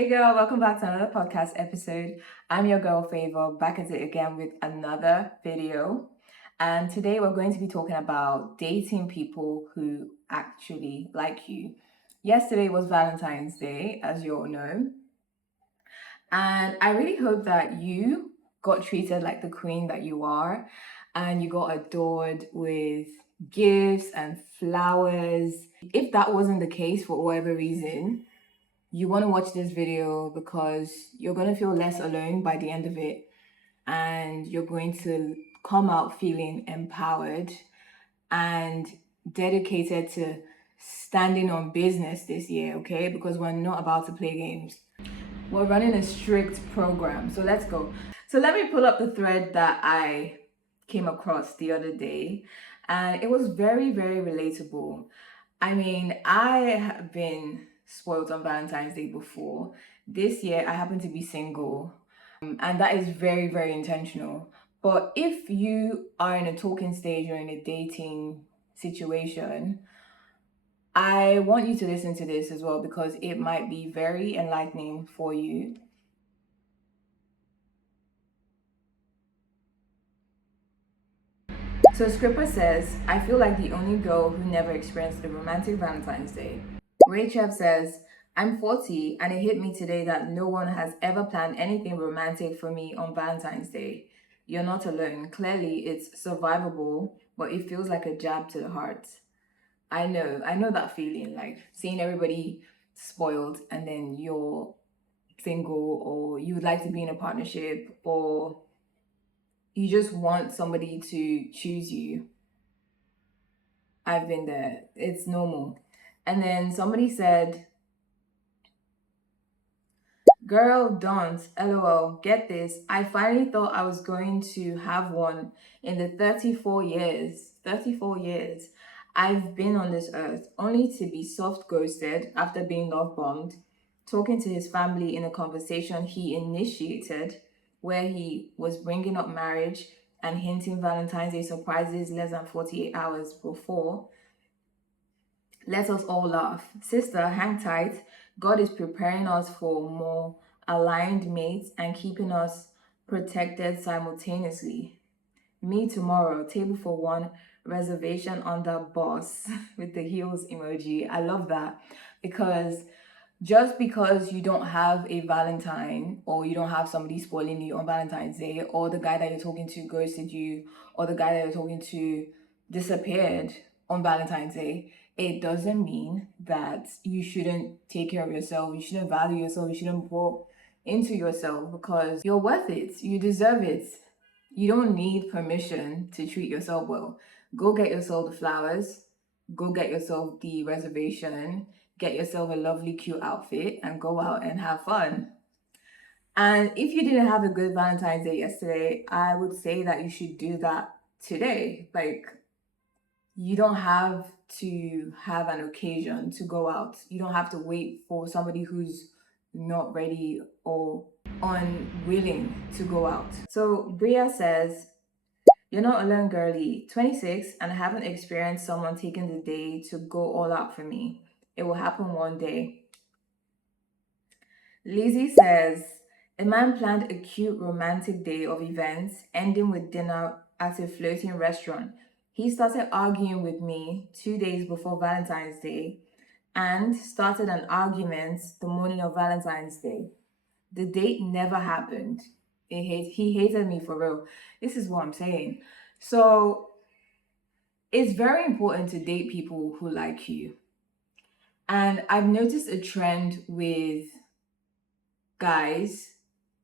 Hey girl, welcome back to another podcast episode. I'm your girl Favor, back at it again with another video. And today we're going to be talking about dating people who actually like you. Yesterday was Valentine's Day, as you all know. And I really hope that you got treated like the queen that you are and you got adored with gifts and flowers. If that wasn't the case for whatever reason, you want to watch this video because you're going to feel less alone by the end of it, and you're going to come out feeling empowered and dedicated to standing on business this year, okay? Because we're not about to play games. We're running a strict program. So let's go. So let me pull up the thread that I came across the other day, and it was very, very relatable. I mean, I have been spoiled on Valentine's Day before. This year, I happen to be single, and that is very, very intentional. But if you are in a talking stage or in a dating situation, I want you to listen to this as well because it might be very enlightening for you. So Scripper says, I feel like the only girl who never experienced a romantic Valentine's Day. Rachel says, I'm 40 and it hit me today that no one has ever planned anything romantic for me on Valentine's Day. You're not alone. Clearly, it's survivable, but it feels like a jab to the heart. I know that feeling, like seeing everybody spoiled and then you're single, or you would like to be in a partnership, or you just want somebody to choose you. I've been there. It's normal. And then somebody said, girl, don't. LOL. Get this. I finally thought I was going to have one in the 34 years I've been on this earth, only to be soft ghosted after being love bombed, talking to his family in a conversation he initiated where he was bringing up marriage and hinting Valentine's Day surprises less than 48 hours before. Let us all laugh. Sister, hang tight. God is preparing us for more aligned mates and keeping us protected simultaneously. Me tomorrow, table for one, reservation under boss with the heels emoji. I love that because just because you don't have a Valentine, or you don't have somebody spoiling you on Valentine's Day, or the guy that you're talking to ghosted you, or the guy that you're talking to disappeared on Valentine's Day, it doesn't mean that you shouldn't take care of yourself, you shouldn't value yourself, you shouldn't pour into yourself because you're worth it, you deserve it. You don't need permission to treat yourself well. Go get yourself the flowers, go get yourself the reservation, get yourself a lovely, cute outfit, and go out and have fun. And if you didn't have a good Valentine's Day yesterday, I would say that you should do that today. Like, you don't have to have an occasion to go out. You don't have to wait for somebody who's not ready or unwilling to go out. So Bria says, you're not alone, girly. 26 and I haven't experienced someone taking the day to go all out for me. It will happen one day. Lizzie says, a man planned a cute romantic day of events, ending with dinner at a floating restaurant. He started arguing with me 2 days before Valentine's Day and started an argument the morning of Valentine's Day. The date never happened. He hated me for real. This is what I'm saying. So it's very important to date people who like you. And I've noticed a trend with guys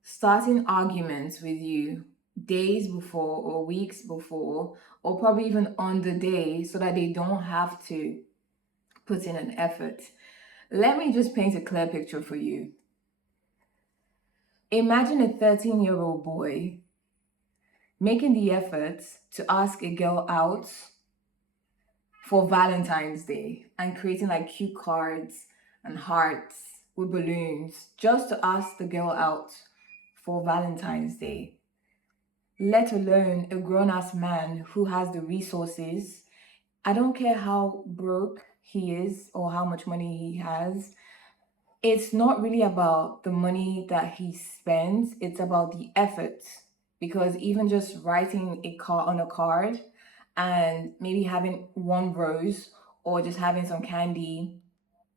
starting arguments with you days before or weeks before, or probably even on the day, so that they don't have to put in an effort. Let me just paint a clear picture for you. Imagine a 13-year-old boy making the effort to ask a girl out for Valentine's Day and creating like cute cards and hearts with balloons just to ask the girl out for Valentine's Day. Let alone a grown ass man who has the resources. I don't care how broke he is or how much money he has. it's not really about the money that he spends, it's about the effort. Because even just writing a card on a card and maybe having one rose or just having some candy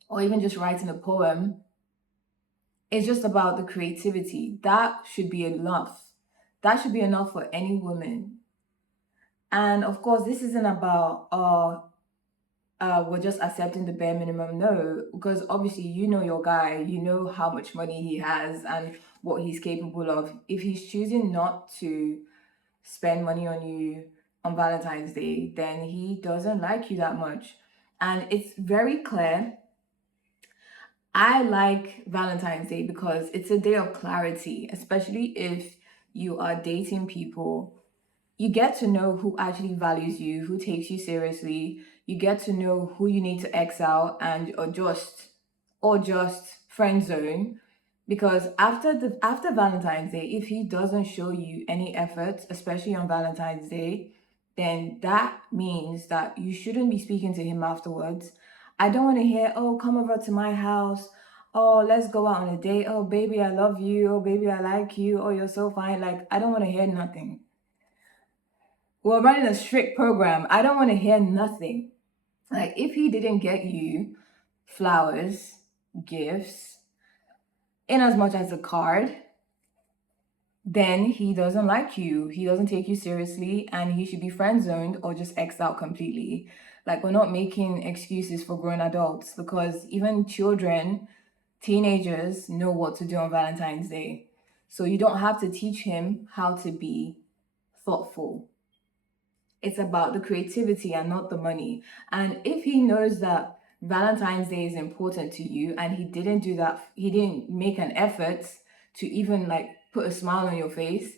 or even just writing a poem, it's just about the creativity. That should be enough. That should be enough for any woman. And of course, this isn't about we're just accepting the bare minimum. No, because obviously you know your guy, you know how much money he has and what he's capable of. If he's choosing not to spend money on you on Valentine's Day, then he doesn't like you that much. And it's very clear. I like Valentine's Day because it's a day of clarity, especially if you are dating people. You get to know who actually values you, who takes you seriously. You get to know who you need to X out and or just friend zone. Because after Valentine's Day, if he doesn't show you any effort, especially on Valentine's Day, then that means that you shouldn't be speaking to him afterwards. I don't want to hear, oh, come over to my house. Oh, let's go out on a date. Oh, baby, I love you. Oh, baby, I like you. Oh, you're so fine. Like, I don't want to hear nothing. We're running a strict program. I don't want to hear nothing. Like, if he didn't get you flowers, gifts, in as much as a card, then he doesn't like you. He doesn't take you seriously and he should be friend zoned or just X'd out completely. Like, we're not making excuses for grown adults because even children, teenagers know what to do on Valentine's Day. So you don't have to teach him how to be thoughtful. It's about the creativity and not the money. And if he knows that Valentine's Day is important to you and he didn't do that, he didn't make an effort to even like put a smile on your face,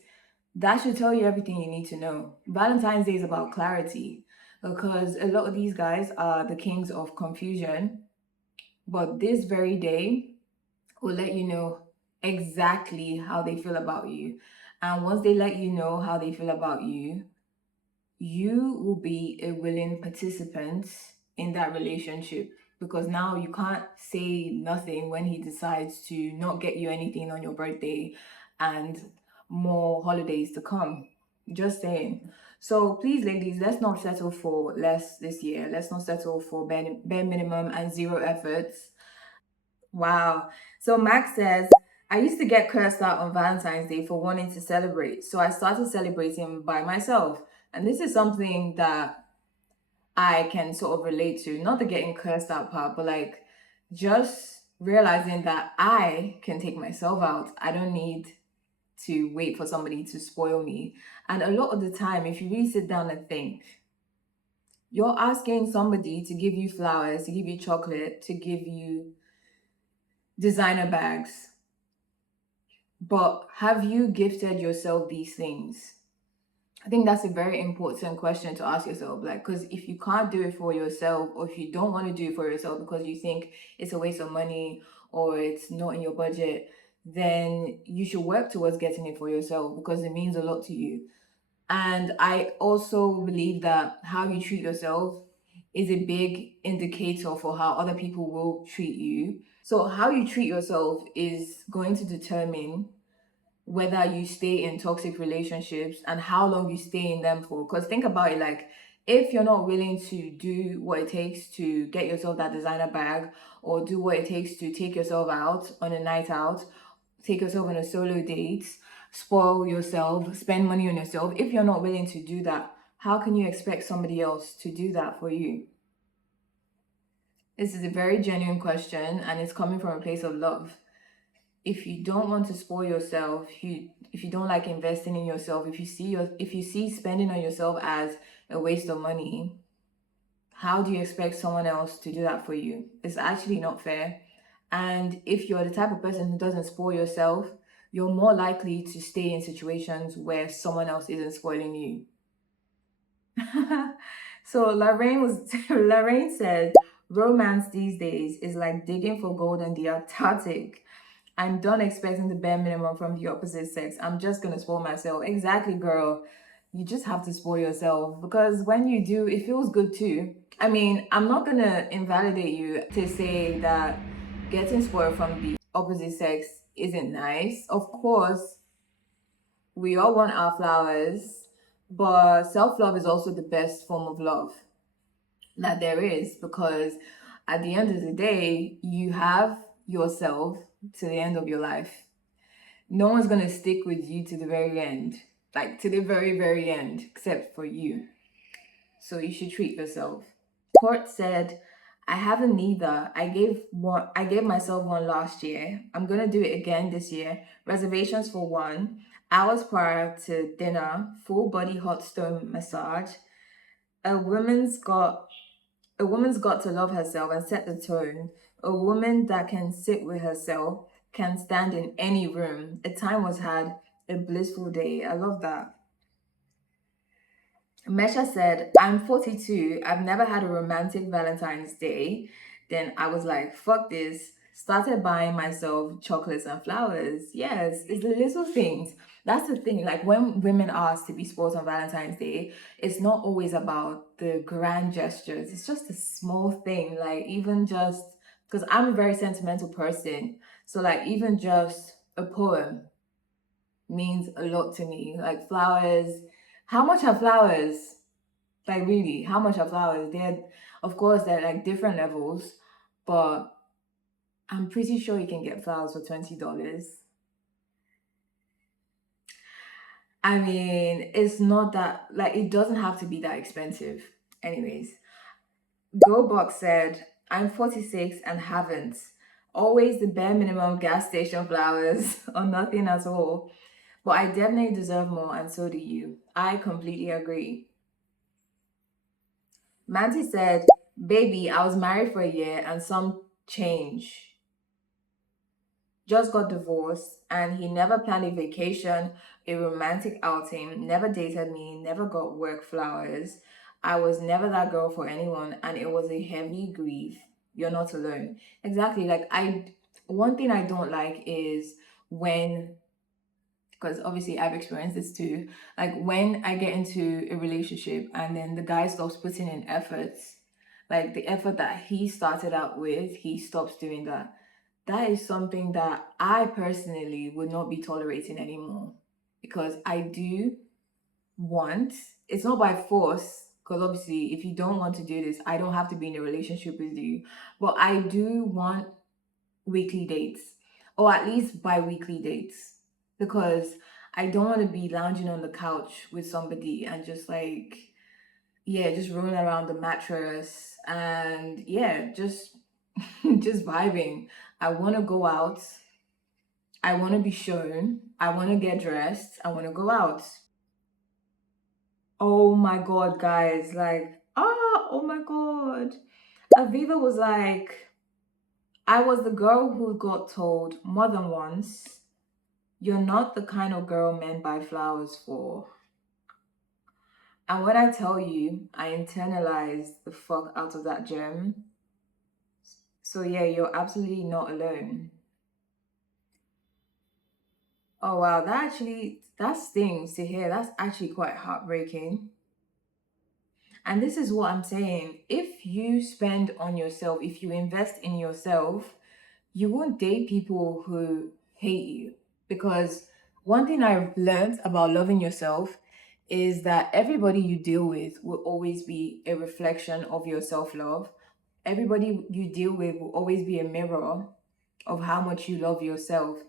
that should tell you everything you need to know. Valentine's Day is about clarity because a lot of these guys are the kings of confusion, but this very day will let you know exactly how they feel about you. And once they let you know how they feel about you will be a willing participant in that relationship because now you can't say nothing when he decides to not get you anything on your birthday and more holidays to come. Just saying. So please, ladies, let's not settle for less this year. Let's not settle for bare minimum and zero efforts. Wow. So Max says, I used to get cursed out on Valentine's Day for wanting to celebrate. So I started celebrating by myself. And this is something that I can sort of relate to. Not the getting cursed out part, but like just realizing that I can take myself out. I don't need to wait for somebody to spoil me. And a lot of the time, if you really sit down and think, you're asking somebody to give you flowers, to give you chocolate, to give you designer bags. But have you gifted yourself these things? I think that's a very important question to ask yourself. Like, because if you can't do it for yourself, or if you don't want to do it for yourself because you think it's a waste of money or it's not in your budget, then you should work towards getting it for yourself because it means a lot to you. And I also believe that how you treat yourself is a big indicator for how other people will treat you. So, how you treat yourself is going to determine whether you stay in toxic relationships and how long you stay in them for. Because think about it, like, if you're not willing to do what it takes to get yourself that designer bag or do what it takes to take yourself out on a night out, take yourself on a solo date, spoil yourself, spend money on yourself, if you're not willing to do that, how can you expect somebody else to do that for you? This is a very genuine question and it's coming from a place of love. If you don't want to spoil yourself, if you don't like investing in yourself, if you see spending on yourself as a waste of money, how do you expect someone else to do that for you? It's actually not fair. And if you're the type of person who doesn't spoil yourself, you're more likely to stay in situations where someone else isn't spoiling you. So Lorraine said, romance these days is like digging for gold in the Antarctic. I'm done expecting the bare minimum from the opposite sex. I'm just gonna spoil myself. Exactly, girl. You just have to spoil yourself because when you do, it feels good too. I mean, I'm not gonna invalidate you to say that getting spoiled from the opposite sex isn't nice. Of course, we all want our flowers, but self love is also the best form of love that there is, because at the end of the day, you have yourself to the end of your life. No one's going to stick with you to the very end, like to the very, very end, except for you. So you should treat yourself. Court said, I haven't neither. I gave myself one last year. I'm gonna do it again this year. Reservations for one. Hours prior to dinner, full body hot stone massage. A woman's got a woman's got to love herself and set the tone. A woman that can sit with herself can stand in any room. A time was had, a blissful day. I love that. Mesha said, I'm 42. I've never had a romantic Valentine's Day. Then I was like, fuck this. Started buying myself chocolates and flowers. Yes, it's the little things. That's the thing. Like when women ask to be spoiled on Valentine's Day, it's not always about the grand gestures. It's just a small thing. Like even just because I'm a very sentimental person. So like even just a poem means a lot to me. Like flowers. How much are flowers? Like really, how much are flowers? They're of course they're like different levels, but I'm pretty sure you can get flowers for $20. I mean, it's not that like it doesn't have to be that expensive. Anyways, GoBox said, I'm 46 and haven't. Always the bare minimum gas station flowers or nothing at all. But I definitely deserve more, and so do you. I completely agree. Manti said, baby, I was married for a year and some change. Just got divorced and he never planned a vacation, a romantic outing, never dated me, never got work flowers. I was never that girl for anyone and it was a heavy grief. You're not alone. Exactly. One thing I don't like is when, because obviously I've experienced this too, like when I get into a relationship and then the guy stops putting in efforts, like the effort that he started out with, he stops doing that. That is something that I personally would not be tolerating anymore, because I do want, it's not by force, because obviously if you don't want to do this, I don't have to be in a relationship with you, but I do want weekly dates, or at least bi-weekly dates, because I don't want to be lounging on the couch with somebody and just like, yeah, just rolling around the mattress and yeah, just just vibing. I want to go out. I want to be shown. I want to get dressed. I want to go out. Oh my god, guys, like oh my god. Aviva was like, I was the girl who got told more than once, you're not the kind of girl men buy flowers for. And when I tell you, I internalized the fuck out of that gem. So yeah, you're absolutely not alone. Oh wow, that stings to hear. That's actually quite heartbreaking. And this is what I'm saying. If you spend on yourself, if you invest in yourself, you won't date people who hate you. Because one thing I've learned about loving yourself is that everybody you deal with will always be a reflection of your self love. Everybody you deal with will always be a mirror of how much you love yourself.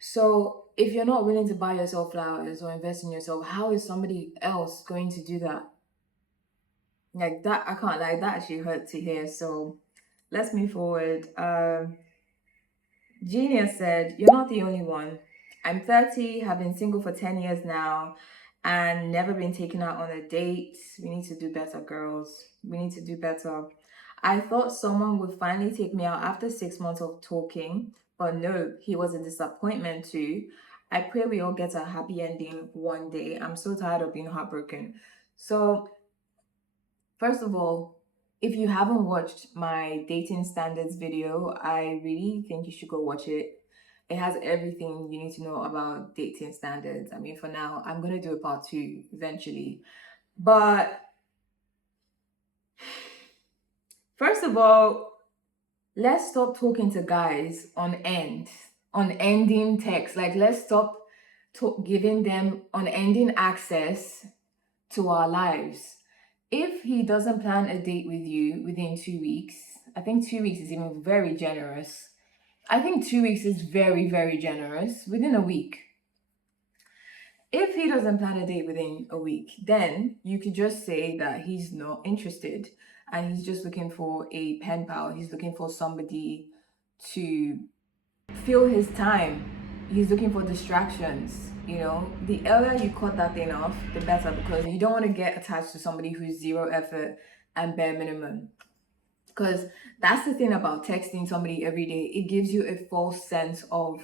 So if you're not willing to buy yourself flowers or invest in yourself, how is somebody else going to do that? Like that, I can't like that actually hurt to hear. So let's move forward. Genius said, you're not the only one. I'm 30, have been single for 10 years now, and never been taken out on a date. We need to do better, girls. We need to do better. I thought someone would finally take me out after 6 months of talking, but no, he was a disappointment too. I pray we all get a happy ending one day. I'm so tired of being heartbroken. So first of all, if you haven't watched my dating standards video, I really think you should go watch it. It has everything you need to know about dating standards. I mean, for now, I'm going to do a part two eventually. But first of all, let's stop talking to guys on ending text. Like, let's stop giving them unending access to our lives. If he doesn't plan a date with you within 2 weeks, I think 2 weeks is even very generous. I think 2 weeks is very, very generous. Within a week. If he doesn't plan a date within a week, then you could just say that he's not interested and he's just looking for a pen pal. He's looking for somebody to fill his time. He's looking for distractions. The earlier you cut that thing off, the better, because you don't want to get attached to somebody who's zero effort and bare minimum. Because that's the thing about texting somebody every day, it gives you a false sense of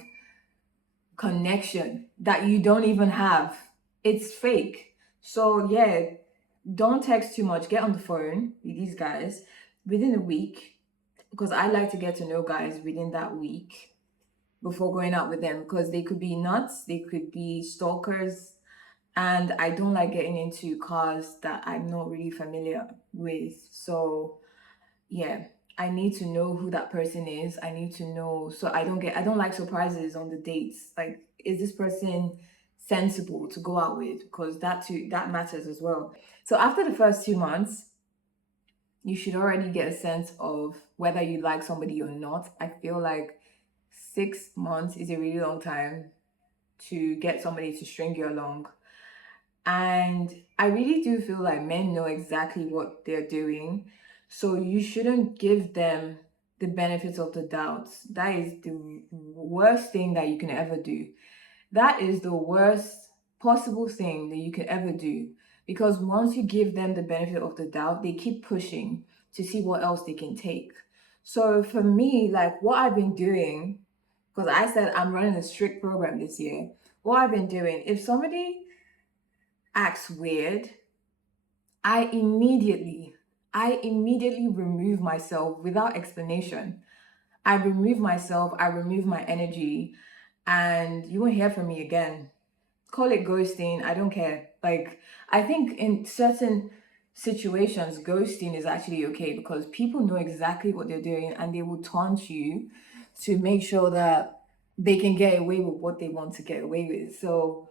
connection that you don't even have. It's fake. So, yeah, don't text too much. Get on the phone with these guys within a week, because I like to get to know guys within that week before going out with them, because they could be nuts, they could be stalkers, and I don't like getting into cars that I'm not really familiar with. So, yeah, I need to know who that person is. I need to know, so I don't like surprises on the dates. Like, is this person sensible to go out with? Because that matters as well. So after the first 2 months, you should already get a sense of whether you like somebody or not. I feel like 6 months is a really long time to get somebody to string you along. And I really do feel like men know exactly what they're doing. So you shouldn't give them the benefit of the doubt. That is the worst thing that you can ever do. That is the worst possible thing that you can ever do. Because once you give them the benefit of the doubt, they keep pushing to see what else they can take. So for me, like, what I've been doing, because I said I'm running a strict program this year, what I've been doing, if somebody acts weird, I immediately, I immediately remove myself without explanation. I remove myself, I remove my energy, and you won't hear from me again. Call it ghosting, I don't care. Like, I think in certain situations, ghosting is actually okay, because people know exactly what they're doing and they will taunt you to make sure that they can get away with what they want to get away with. So,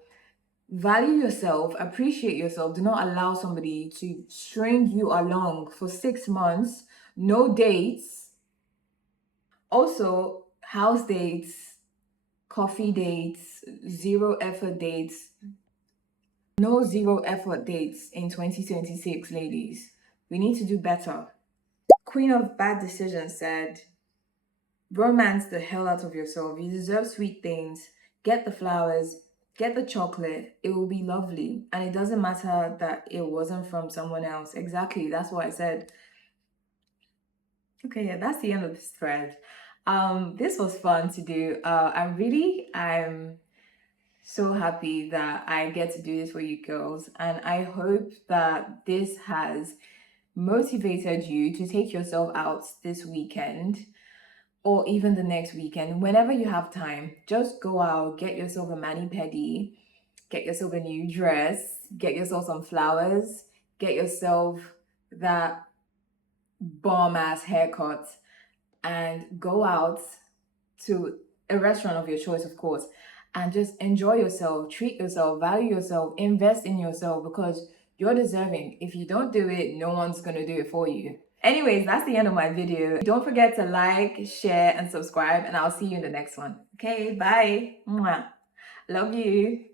value yourself, appreciate yourself. Do not allow somebody to string you along for 6 months, no dates. Also, house dates, coffee dates, zero effort dates. No zero effort dates in 2026, ladies. We need to do better. Queen of Bad Decisions said, romance the hell out of yourself. You deserve sweet things. Get the flowers, get the chocolate. It will be lovely. And it doesn't matter that it wasn't from someone else. Exactly. That's what I said. Okay, yeah, that's the end of this thread. This was fun to do. I'm so happy that I get to do this for you girls. And I hope that this has motivated you to take yourself out this weekend or even the next weekend. Whenever you have time, just go out, get yourself a mani pedi, get yourself a new dress, get yourself some flowers, get yourself that bomb ass haircut, and go out to a restaurant of your choice, of course, and just enjoy yourself, treat yourself, value yourself, invest in yourself, because you're deserving. If you don't do it, no one's going to do it for you. Anyways, that's the end of my video. Don't forget to like, share, and subscribe, and I'll see you in the next one. Okay, bye. Mwah. Love you.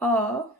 Oh.